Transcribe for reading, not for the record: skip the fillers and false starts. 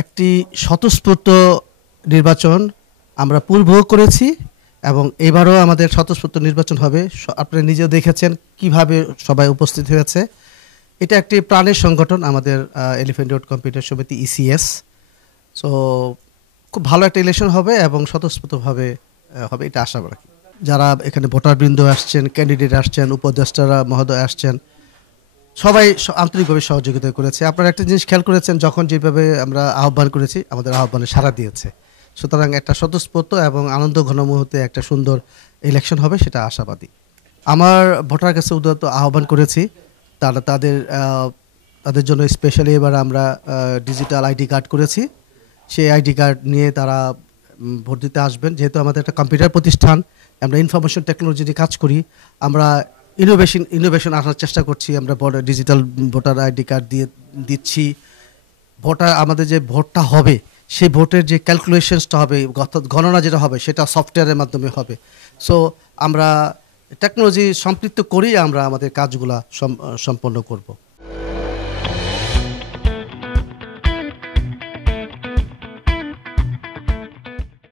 একটি স্বতঃস্ফূর্ত নির্বাচন আমরা পূর্বেও করেছি এবং এবারও আমাদের স্বতঃস্ফূর্ত নির্বাচন হবে। আপনারা নিজেও দেখেছেন কিভাবে সবাই উপস্থিত হয়েছে। এটা একটি প্রাণের সংগঠন আমাদের এলিফ্যান্ট রোড কম্পিউটার সমিতি ইসিএস। সো খুব ভালো একটা ইলেকশন হবে এবং স্বতঃস্ফূর্তভাবে হবে, এটা আশা রাখি। যারা এখানে ভোটারবৃন্দ আসছেন, ক্যান্ডিডেট আসছেন, উপদেষ্টারা মহোদয় আসছেন, সবাই আন্তরিকভাবে সহযোগিতা করেছে। আপনারা একটা জিনিস খেয়াল করেছেন, যখন যেভাবে আমরা আহ্বান করেছি আমাদের আহ্বানে সাড়া দিয়েছে। সুতরাং একটা স্বতঃস্ফূর্ত এবং আনন্দ ঘন মুহূর্তে একটা সুন্দর ইলেকশন হবে, সেটা আশাবাদী। আমার ভোটার কাছে উদাত্ত আহ্বান করেছি, তারা তাদের জন্য স্পেশালি এবার আমরা ডিজিটাল আইডি কার্ড করেছি। সেই আইডি কার্ড নিয়ে তারা ভোট দিতে আসবেন। যেহেতু আমাদের একটা কম্পিউটার প্রতিষ্ঠান, আমরা ইনফরমেশন টেকনোলজি নিয়ে কাজ করি, আমরা ইনোভেশন আনার চেষ্টা করছি। আমরা ডিজিটাল ভোটার আইডি কার্ড দিচ্ছি। আমাদের যে ভোটটা হবে, সেই ভোটের যে ক্যালকুলেশনসটা হবে, গণনা যেটা হবে, সেটা সফটওয়্যারের মাধ্যমে হবে। সো আমরা টেকনোলজি সম্পৃক্ত করেই আমরা আমাদের কাজগুলা সম্পন্ন করব।